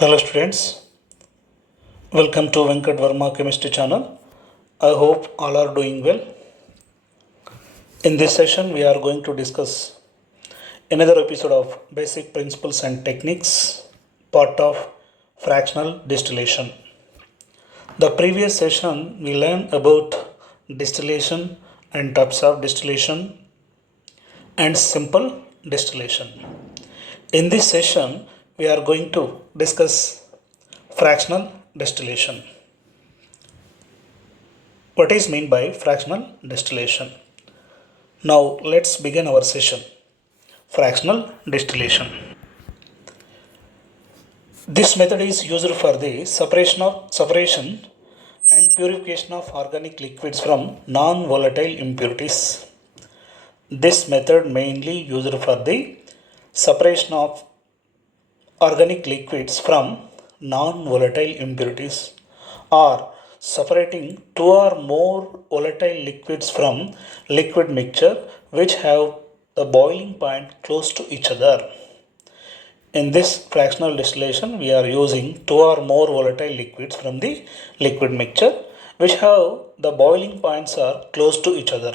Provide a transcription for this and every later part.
Hello students, welcome to Venkatvarma chemistry channel. I hope all are doing well. In this session we are going to discuss another episode of basic principles and techniques, part of fractional distillation. The previous session we learned about distillation and types of distillation and simple distillation. In this session we are going to discuss fractional distillation. What is meant by fractional distillation? Now let's begin our session. Fractional distillation. This method is used for the separation and purification of organic liquids from non-volatile impurities. This method mainly used for the separation of organic liquids from non-volatile impurities or separating two or more volatile liquids from liquid mixture which have the boiling point close to each other. In this fractional distillation, we are using two or more volatile liquids from the liquid mixture which have the boiling points are close to each other.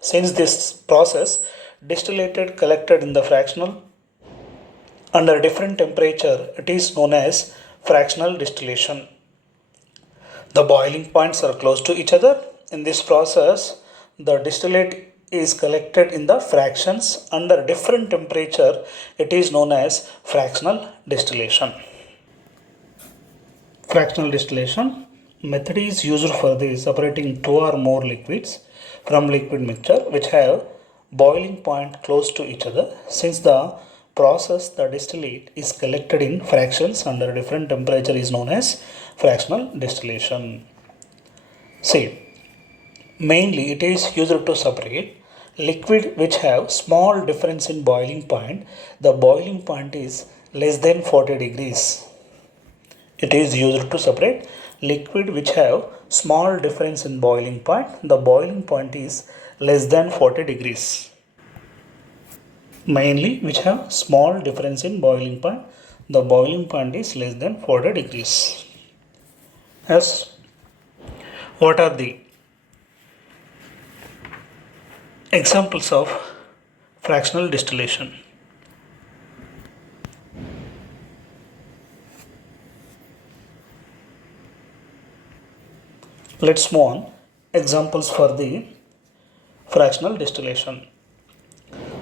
Since this process distillated collected in the fractional under different temperature, it is known as fractional distillation. The boiling points are close to each other. In this process, the distillate is collected in the fractions under different temperature. It is known as fractional distillation. Fractional distillation method is used for the separating two or more liquids from liquid mixture which have boiling point close to each other. Since the process the distillate is collected in fractions under different temperature is known as fractional distillation. See, mainly it is used to separate liquid which have small difference in boiling point. The boiling point is less than 40 degrees. It is used to separate liquid which have small difference in boiling point. The boiling point is less than 40 degrees. Mainly which have small difference in boiling point. The boiling point is less than 40 degrees. As what are the examples of fractional distillation? Let's move on. Examples for the fractional distillation.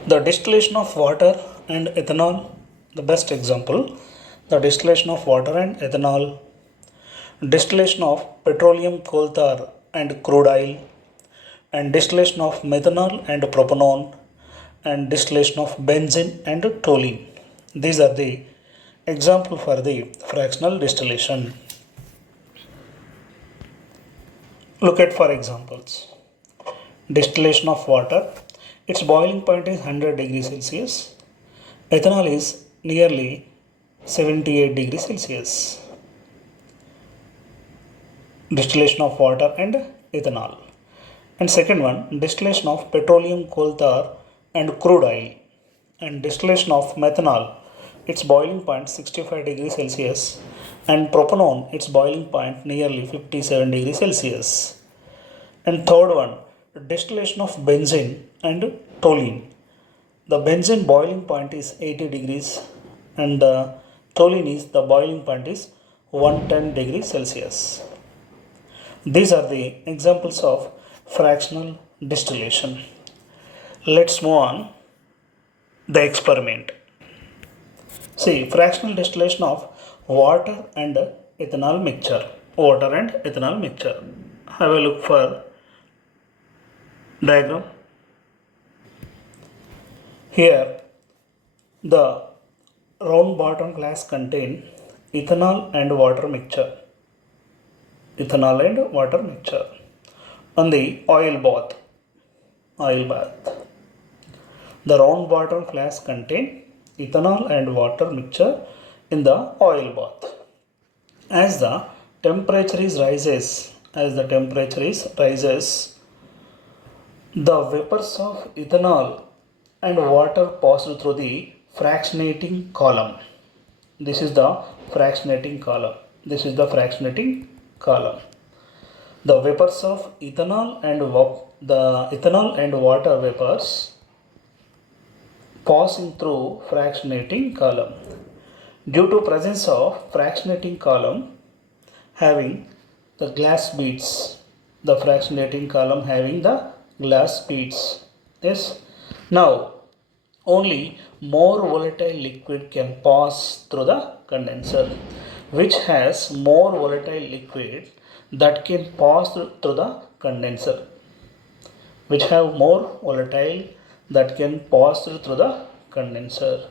The distillation of water and ethanol, the best example. The distillation of water and ethanol, distillation of petroleum coal tar and crude oil, and distillation of methanol and propanol, and distillation of benzene and toluene. These are the example for the fractional distillation. Look at for examples. Distillation of water, its boiling point is 100 degrees Celsius. Ethanol is nearly 78 degrees Celsius. Distillation of water and ethanol. And second one, distillation of petroleum coal tar and crude oil, and distillation of methanol, its boiling point 65 degrees Celsius, and propanol, its boiling point nearly 57 degrees Celsius. And third one, distillation of benzene and toluene. The benzene boiling point is 80 degrees and the toluene is the boiling point is 110 degrees Celsius. These are the examples of fractional distillation. Let's move on the experiment. See, fractional distillation of water and ethanol mixture. Water and ethanol mixture. Have a look for diagram. Here the round bottom glass contain ethanol and water mixture. Ethanol and water mixture. On the oil bath. The round bottom glass contain ethanol and water mixture in the oil bath. As the temperature rises, the vapors of ethanol and water pass through the fractionating column. This is the fractionating column. This is the fractionating column. The vapors of ethanol and the ethanol and water vapors passing through fractionating column. Due to presence of fractionating column having the glass beads, the fractionating column having the glass beads. Yes. Now only more volatile liquid can pass through the condenser, which has more volatile liquid that can pass through the condenser, which have more volatile that can pass through the condenser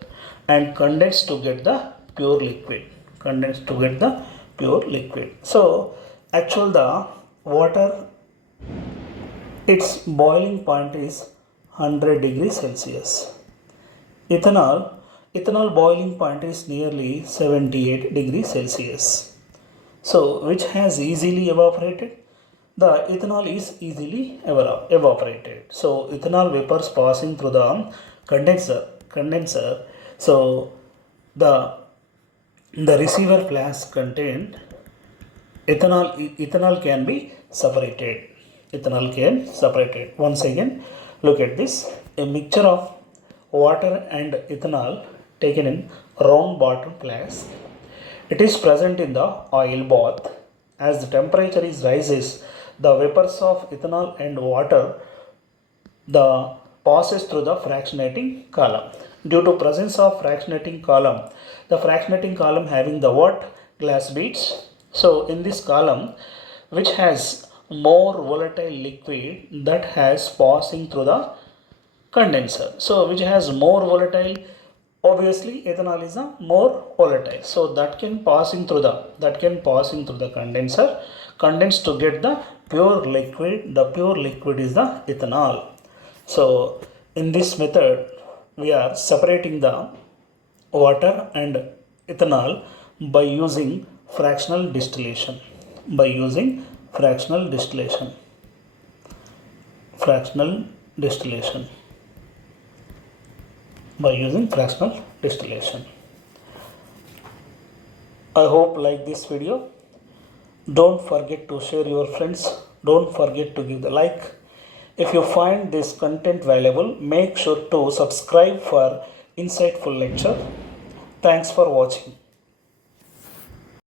and condense to get the pure liquid. Condense to get the pure liquid. So actual the water, its boiling point is 100 degrees Celsius. Ethanol boiling point is nearly 78 degrees Celsius. So which has easily evaporated? The ethanol is easily evaporated. So ethanol vapors passing through the condenser. So the receiver flask contained ethanol can be separated. Ethanol can separated. Once again, look at this. A mixture of water and ethanol taken in round bottom flask. It is present in the oil bath. As the temperature rises, the vapors of ethanol and water passes through the fractionating column. Due to presence of fractionating column, the fractionating column having the what? Glass beads. So in this column, which has more volatile liquid that has passing through the condenser. So which has more volatile, obviously ethanol is a more volatile. So that can passing through the condenser, condense to get the pure liquid. The pure liquid is the ethanol. So in this method we are separating the water and ethanol by using fractional distillation. By using fractional distillation. By using fractional distillation. I hope like this video. Don't forget to share your friends. Don't forget to give the like. If you find this content valuable, make sure to subscribe for insightful lecture. Thanks for watching.